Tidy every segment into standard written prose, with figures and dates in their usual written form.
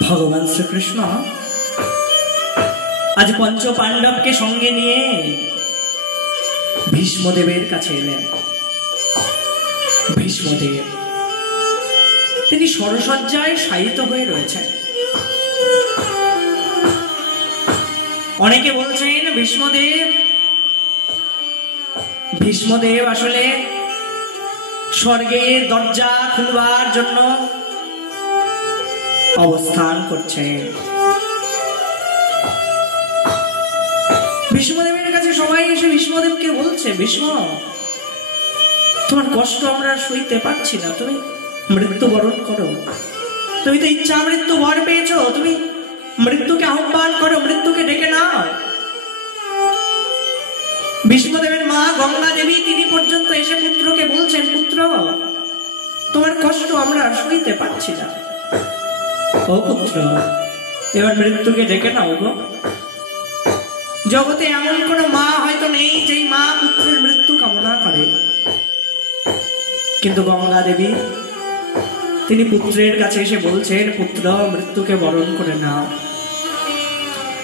ভগবান শ্রীকৃষ্ণ আজ পঞ্চ পাণ্ডবকে সঙ্গে নিয়ে ভীষ্মদেবের কাছে এলেন। ভীষ্মদেব তিনি সরসজ্জায় শায়িত হয়ে রয়েছেন। অনেকে বলছেন ভীষ্মদেব আসলে স্বর্গের দরজা খুলবার জন্য অবস্থান করছেন। ভীষ্মদেবের কাছে সবাই এসে ভীষ্মদেবকে বলছে, ভীষ্ম তোমার কষ্ট আমরা সইতে পারছি না, তুমি মৃত্যুবরণ করো। তুমি তো ইচ্ছা মৃত্যু বর পেয়েছো, তুমি মৃত্যুকে আহ্বান করো, মৃত্যুকে ডেকে নাও। ভীষ্মদেবের মা গঙ্গা দেবী তিনি পর্যন্ত এসে পুত্রকে বলছেন, পুত্র তোমার কষ্ট আমরা সইতে পারছি না, ও পুত্র এবার মৃত্যুকে ডেকে নাও গো। জগতে এমন কোন মা হয়তো নেই যেই মা পুত্রের মৃত্যু কামনা করে, কিন্তু গঙ্গা দেবী তিনি পুত্রের কাছে এসে বলছেন, পুত্র মৃত্যুকে বরণ করে নাও।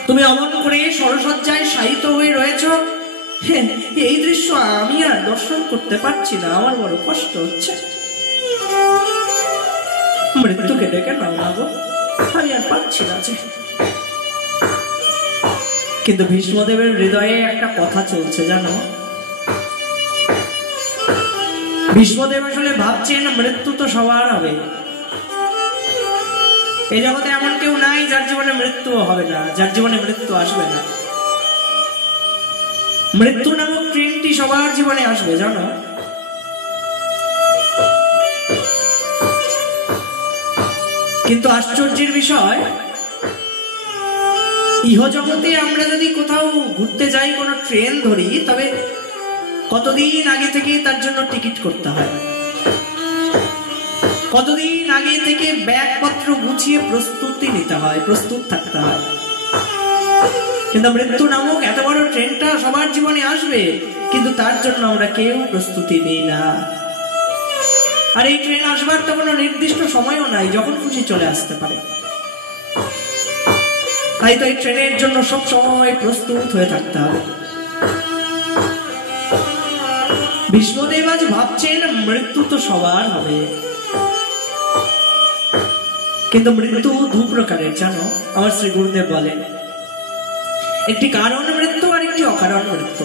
তুমি অমন করে সরসজ্জায় শায়িত হয়ে রয়েছ, এই দৃশ্য আমি আর দর্শন করতে পারছি না, আমার বড় কষ্ট হচ্ছে। মৃত্যুকে ডেকে নাও না গো, আমি আর পারছি না যে। কিন্তু ভীষ্মদেবের হৃদয়ে একটা কথা চলছে জানো, ভীষ্মদেব আসলে ভাবছেন মৃত্যু তো সবার হবে। এই জগতে এমন কেউ নাই যার জীবনে মৃত্যু হবে না, যার জীবনে মৃত্যু আসবে না। মৃত্যু নামক ট্রেনটি সবার জীবনে আসবে জানো। কিন্তু আশ্চর্যের বিষয়, ইহজগতে আমরা যদি কোথাও ঘুরতে যাই, কোনো ট্রেন ধরি, তবে কতদিন আগে থেকে তার জন্য টিকিট করতে হয়, কতদিন আগে থেকে ব্যাগপত্র গুছিয়ে প্রস্তুতি নিতে হয়, প্রস্তুত থাকতে হয়। কিন্তু মৃত্যু নামক এত বড় ট্রেনটা সবার জীবনে আসবে, কিন্তু তার জন্য আমরা কেউ প্রস্তুতি নিই না। আর এই ট্রেন আসবার তো কোনো নির্দিষ্ট সময়ও নাই, যখন খুশি চলে আসতে পারে। তাই তো এই ট্রেনের জন্য সব সময় প্রস্তুত হয়ে থাকতে হবে। ভীষ্মদেব আজ ভাবছেন মৃত্যু তো সবার হবে, কিন্তু মৃত্যু দু প্রকারের জানো। আমার শ্রী গুরুদেব বলেন, একটি কারণ মৃত্যু আর একটি অকারণ মৃত্যু।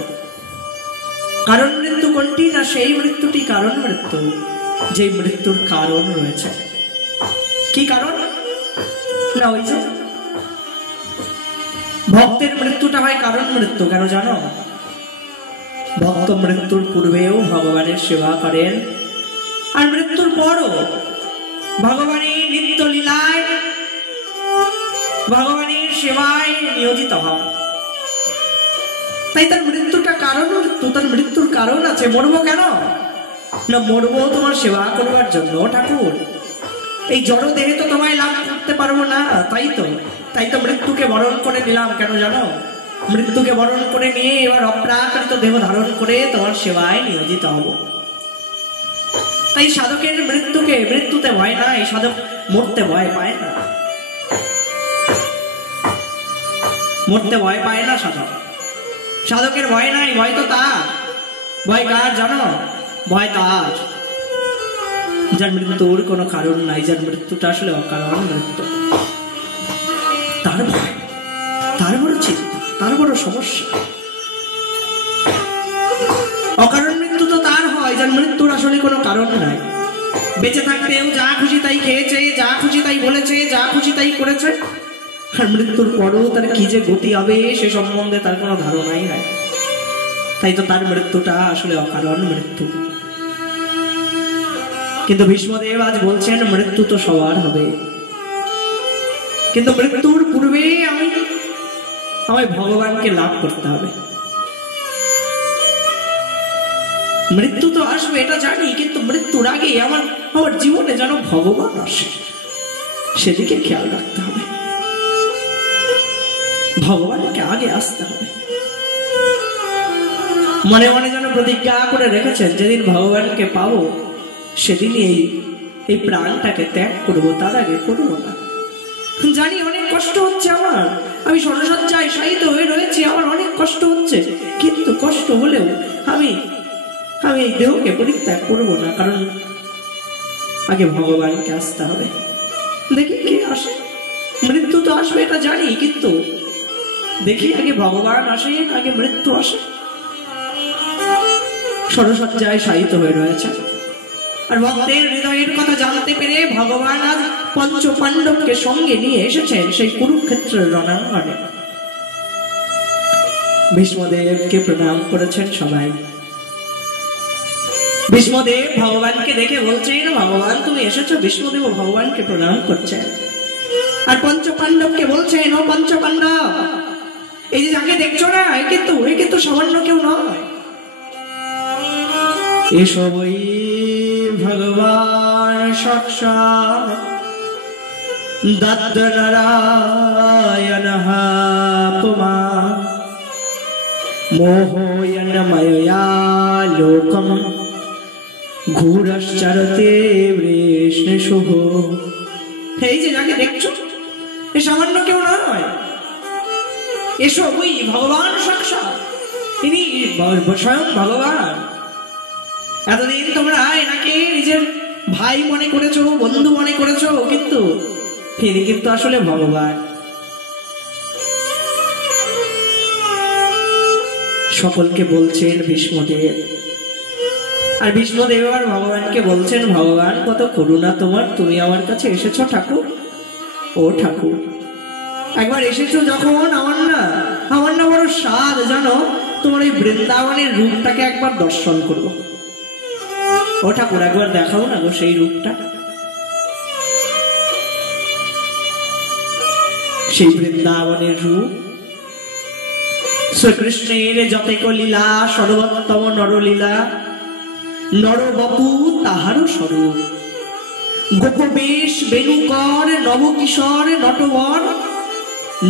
কারণ মৃত্যু কোনটি না, সেই মৃত্যুটি কারণ মৃত্যু যে মৃত্যুর কারণ রয়েছে। কি কারণ না, ওই যে ভক্তের মৃত্যুটা হয় কারণ মৃত্যু। কেন জানো? ভক্ত মৃত্যুর পূর্বেও ভগবানের সেবা করেন, আর মৃত্যুর পরও ভগবানের নিত্য লীলায় ভগবানের সেবায় নিয়োজিত হন। তাই তার মৃত্যুটা কারণ মৃত্যু, তার মৃত্যুর কারণ আছে। মরবো কেন না, মরবো তোমার সেবা করবার জন্য। ঠাকুর এই জড় দেহে তো তোমায় লাভ করতে পারবো না, তাই তো মৃত্যুকে বরণ করে নিলাম। কেন জানো? মৃত্যুকে বরণ করে নিয়ে এবার অপ্রাকৃত দেহ ধারণ করে তোমার সেবায় নিয়োজিত হব। তাই সাধকের মৃত্যুতে ভয় নাই, সাধক মরতে ভয় পায় না, মরতে ভয় পায় না সাধক। সাধকের ভয় নাই, ভয় তো তার। ভয় কার জানো? ভয় তার যার মৃত্যুর কোনো কারণ নাই, যার মৃত্যুটা আসলে অকারণ মৃত্যু। তার ভয়, তার বড় চিন্তা, তার বড় সমস্যা। অকারণ মৃত্যু তো তার হয় যার মৃত্যুর আসলে কোনো কারণ নাই। বেঁচে থাকতেও যা খুশি তাই খেয়েছে, যা খুশি তাই বলেছে, যা খুশি তাই করেছে, আর মৃত্যুর পরেও তার কি যে গতি হবে সে সম্বন্ধে তার কোনো ধারণাই নাই। তাই তো তার মৃত্যুটা আসলে অকারণ মৃত্যু। কিন্তু ভীষ্মদেব আজ বলছেন মৃত্যু তো সবার হবে, কিন্তু মৃত্যুর পূর্বে আমায় ভগবানকে লাভ করতে হবে। মৃত্যু তো আসবে এটা জানি, কিন্তু মৃত্যুর আগে আমার জীবনে যেন ভগবান আসে, সেদিকে খেয়াল রাখতে হবে। ভগবানকে আগে আসতে হবে। মনে মনে যেন প্রতিজ্ঞা করে রেখেছেন, যেদিন ভগবানকে পাবো সেদিনই এই প্রাণটাকে ত্যাগ করবো, তার আগে করবো না। জানি অনেক কষ্ট হচ্ছে আমার, আমি সরসজ্জায় শায়িত হয়ে রয়েছি, আমার অনেক কষ্ট হচ্ছে, কিন্তু কষ্ট হলেও আমি এই দেহকে পরিত্যাগ করবো না, কারণ আগে ভগবানকে আসতে হবে। দেখি কে আসে, মৃত্যু তো আসবে এটা জানি, কিন্তু দেখি আগে ভগবান আসে, আগে মৃত্যু আসে। সরসজ্জায় শায়িত হয়ে রয়েছে, আর ভক্তের হৃদয়ের কথা জানতে পেরে ভগবান আজ পঞ্চ পাণ্ডবকে সঙ্গে নিয়ে এসেছেন সেই কুরুক্ষেত্রের রণাঙ্গনে। ভীষ্মদেবকে প্রণাম করেছেন সবাই। ভীষ্মদেব ভগবানকে দেখে বলছেন, ভগবান তুমি এসেছো। ভীষ্মদেব ভগবানকে প্রণাম করছেন, আর পঞ্চ পাণ্ডবকে বলছেন, ও পঞ্চ পাণ্ডব, এই যে যাকে দেখছো না, এ কিন্তু সামান্য কেউ নয়, এসবই ভগবান সাক্ষাৎ দত্ত নারায়ণ পুমান মোহয়ন ময়া লোকম ঘুরশ্চরতে বৃষ্ণ শুভ। এই যে যাকে দেখছো, এ সামান্য কেউ নয়, এসবই ভগবান সাক্ষাৎ, তিনি স্বয়ং ভগবান। এতদিন তোমরা এনাকে নিজের ভাই মনে করেছো, বন্ধু মনে করেছো, কিন্তু তিনি কিন্তু আসলে ভগবান। সকলকে বলছেন ভীষ্মদেব, আর ভীষ্মদেব আর ভগবানকে বলছেন, ভগবান কত করুণা তোমার, তুমি আমার কাছে এসেছো ঠাকুর। ও ঠাকুর, একবার এসেছো যখন, আমার না বড় স্বাদ জানো, তোমার এই বৃন্দাবনের রূপটাকে একবার দর্শন করবো। ও ঠাকুর, একবার দেখাও না গো সেই রূপটা, সেই বৃন্দাবনের রূপ। শ্রীকৃষ্ণের যতেক লীলা, সর্বোত্তম নরলীলা, নরবপু তাহারও স্বরূপ। গোপবেশ বেণুকর নবকিশোর নটবর,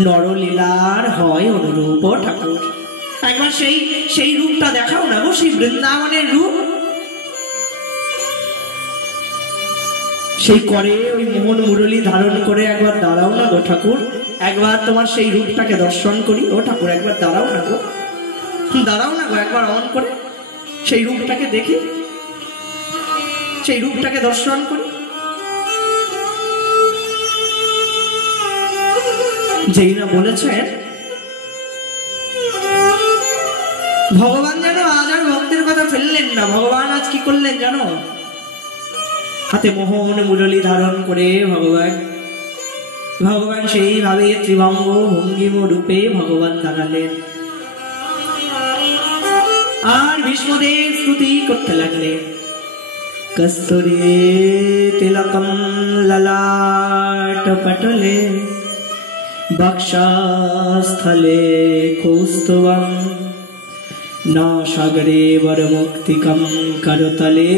নরলীলার হয় অনুরূপ। ও ঠাকুর, একবার সেই রূপটা দেখাও না গো, সেই বৃন্দাবনের রূপ। সেই করে ওই মোহন মুরলী ধারণ করে একবার দাঁড়াও না গো ঠাকুর, একবার তোমার সেই রূপটাকে দর্শন করি। ও ঠাকুর, একবার দাঁড়াও না গো, একবার অন করে সেই রূপটাকে দেখি, সেই রূপটাকে দর্শন করি। যেই না বলেছেন ভগবান যেন আজ আর ভক্তের কথা ফেললেন না। ভগবান আজ কি করলেন জানো, হাতে মোহন মুরলী ধারণ করে ভগবান সেইভাবে ত্রিভঙ্গ ভঙ্গিম রূপে ভগবান দাঁড়ালেন, আর ভীষ্মদেব স্তুতি করতে লাগলেন। কস্তুরী তিলকম ললাট পটলে বক্ষস্থলে কৌস্তুভম নাসাগরে বরমুক্তিকম করতলে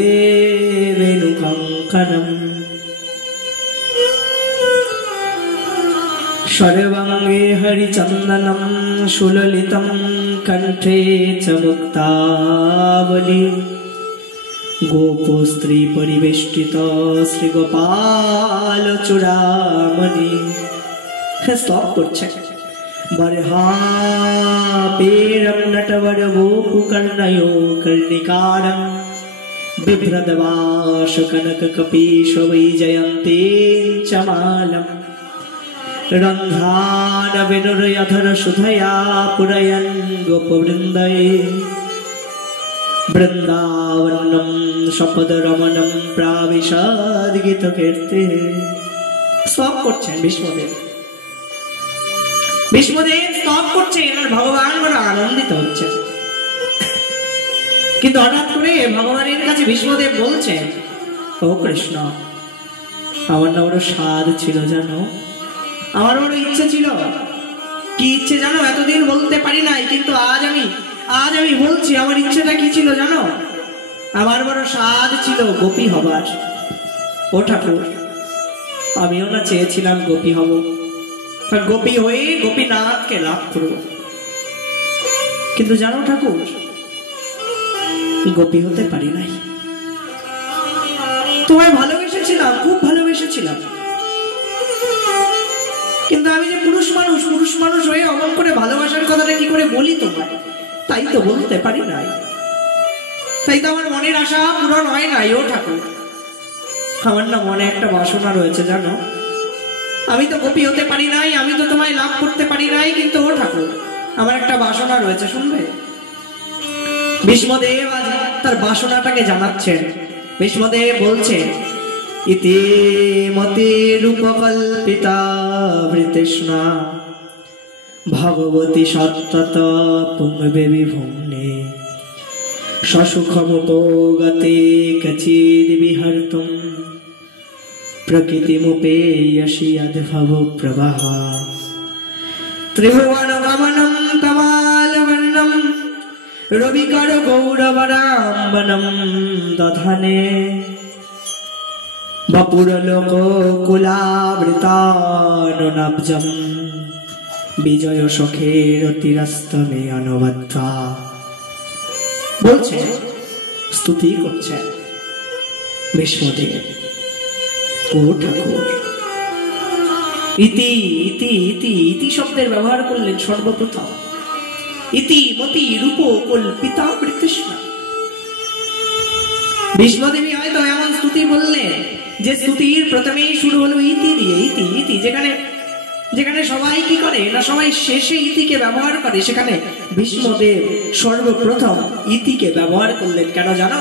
বেণুকঙ্কণম সর্বাঙ্গে হরিচন্দনম সুললিতম কণ্ঠে চ মুক্তাবলী গোপস্ত্রী পরিবেষ্টিত শ্রী গোপাল চূড়ামণি। স্টপ করছে। বরহাপেরম নটবর ভূপু কর্ণയോ কর্ণিকারম বিভ্রদবাস কনক কপীশ বৈজয়ন্তে চমালম রন্ধ্রান বিনুরয়ধর সুধয়া পুরয়ন গোপবৃন্দয়ে বৃন্দাবনম সপদ রমণম প্রাবিশাদ গীত কীর্তি। স্টপ করছেন ভীষ্মদেব স্টপ করছেন, আর ভগবান বড় আনন্দিত হচ্ছে। কিন্তু হঠাৎ করে ভগবানের কাছে ভীষ্মদেব বলছেন, ও কৃষ্ণ, আমার না বড় স্বাদ ছিল জানো, আমার বড় ইচ্ছে ছিল। কি ইচ্ছে জানো, এতদিন বলতে পারি নাই, কিন্তু আজ আমি বলছি আমার ইচ্ছেটা কি ছিল জানো, আমার বড় স্বাদ ছিল গোপী হবার। ও ঠাকুর, আমিও না চেয়েছিলাম গোপী হব, গোপী হয়ে গোপীনাথকে লাভ করব, কিন্তু জানো ঠাকুর, গোপী হতে পারি নাই। তোমায় ভালোবেসেছিলাম, খুব ভালোবেসেছিলাম, কিন্তু আমি যে পুরুষ মানুষ হয়ে অমন করে ভালোবাসার কথাটা কি করে বলি তোমায়, তাই তো বলতে পারি নাই, তাই তো আমার মনের আশা পূরণ হয় নাই। ও ঠাকুর, আমার না মনে একটা বাসনা রয়েছে জানো, আমি তো গোপী হতে পারি নাই, আমি তো তোমায় লাভ করতে পারি নাই, কিন্তু ও ঠাকুর আমার একটা বাসনা রয়েছে, শুনবে? ভীষ্মদেব আজ তার বাসনাটাকে জানাচ্ছেন। ভীষ্মদেব বলছেন, ইতি মতে রূপকল্পিতা বৃতৃষ্ণা ভগবতী সত্তত পুংবে বিভুম্নে সসুখমুপগতে কচিদ বিহর্তুম প্রকৃতিমুপেয়সি অদ্ভব প্রবাহ ত্রিভুবন গমনম তমালবর্ণম রবিকর গৌরবরাম্বনম দধনে বপুরলোক কুলাবৃতানুনব্জম বিজয় সখের তিরস্তমে অনবদ্ধ্যা। বলছে, স্তুতি করছেন ভীষ্মদেব, ও ঠাকুর ইতি ইতি ইতি ইতি শব্দের ব্যবহার করলেন সর্বপ্রথম। ইতি মতি রূপ কল্পিতা বৃতৃষ্ণা। ভীষ্মদেবী হয়তো এমন স্তুতি বললেন যে স্তুতির প্রথমেই শুরু হলো ইতি দিয়ে, ইতি ইতি, যেখানে যেখানে সবাই কি করে না, সবাই শেষে ইতিকে ব্যবহার করে, সেখানে ভীষ্মদেব সর্বপ্রথম ইতিকে ব্যবহার করলেন। কেন জানো?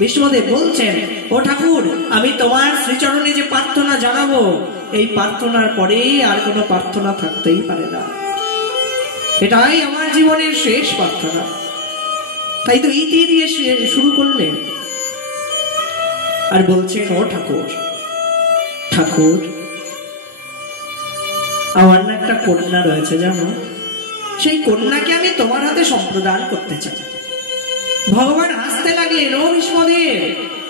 ভীষ্মদেব বলছেন, ও ঠাকুর, আমি তোমার শ্রীচরণে যে প্রার্থনা জানাবো, এই প্রার্থনার পরে আর কোনো প্রার্থনা থাকতেই পারে না, এটাই আমার জীবনের শেষ প্রার্থনা। তাই তো ইতি দিয়ে শুরু করলেন। আর বলছেন, ও ঠাকুর, ঠাকুর আমার না একটা কন্যা রয়েছে জানো, সেই কন্যাকে আমি তোমার হাতে সম্প্রদান করতে চাই। ভগবান হাসতে লাগলেন, ও ভীষ্মদেব,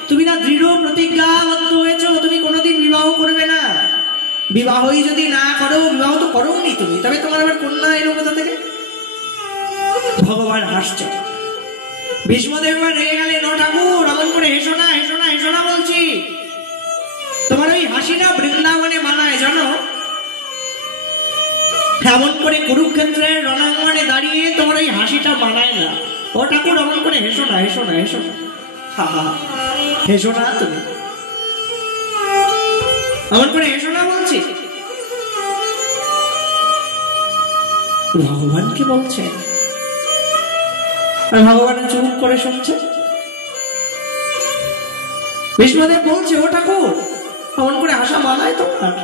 তুমি না দৃঢ় প্রতিজ্ঞাবদ্ধ হয়েছো, তুমি কোনোদিন বিবাহ করবে না। বিবাহই যদি না করো, বিবাহ তো করোনি তুমি, তবে তোমার আবার কন্যা এলো কোথা থেকে? ভগবান হাসছে। ভীষ্মদেব এবার রেগে গেলেন, ও ঠাকুর এমন করে হেসো না, হেসো না, হেসো না বলছি। তোমার ওই হাসি না বৃন্দাবনে মানায় জানো, এমন করে কুরুক্ষেত্রের রণাঙ্গনে দাঁড়িয়ে তোমার ওই হাসিটা মানায় না। ও ঠাকুর এমন করে হেসো না, হেসো না, হেসো না, হা হা, হেসো না, তুমি এমন করে হেসো না বলছি। ভগবানকে বলছে, আর ভগবান চুপ করে শুনছে। ভীষ্মদেব বলছে, ও ঠাকুর এমন করে হাসা মানায় তোমার?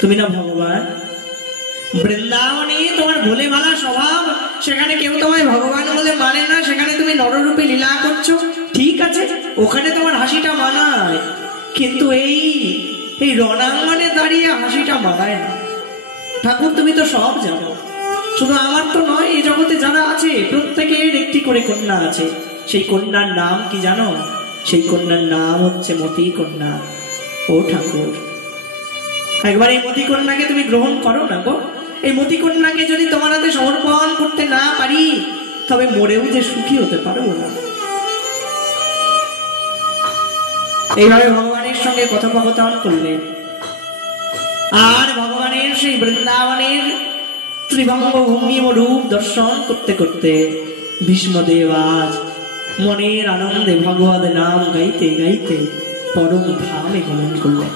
তুমি না ভগবান, বৃন্দাবনে তোমার ভোলে ভালা স্বভাব, সেখানে কেউ তোমায় ভগবান বলে মানে না, সেখানে তুমি নররূপে লীলা করছো, ঠিক আছে, ওখানে তোমার হাসিটা মানায়, কিন্তু এই রণাঙ্গনে দাঁড়িয়ে হাসিটা মানায় না। ঠাকুর তুমি তো সব জানো, শুধু আমার তো নয়, এই জগতে যারা আছে প্রত্যেকের একটি করে কন্যা আছে। সেই কন্যার নাম কি জানো? সেই কন্যার নাম হচ্ছে মতি কন্যা। ও ঠাকুর, একবার এই মতি কন্যাকে তুমি গ্রহণ করো না গো। এই মতি কন্যাকে যদি তোমার হাতে সমর্পণ করতে না পারি, তবে মরেও যে সুখী হতে পারবো না। এইভাবে ভগবানের সঙ্গে কথোপকথন করলেন। আর ভগবানের সেই বৃন্দাবনের ত্রিভঙ্গ ভূমি রূপ দর্শন করতে করতে ভীষ্মদেব আজ মনের আনন্দে ভগবদ নাম গাইতে গাইতে পরম ধামে গমন করলেন।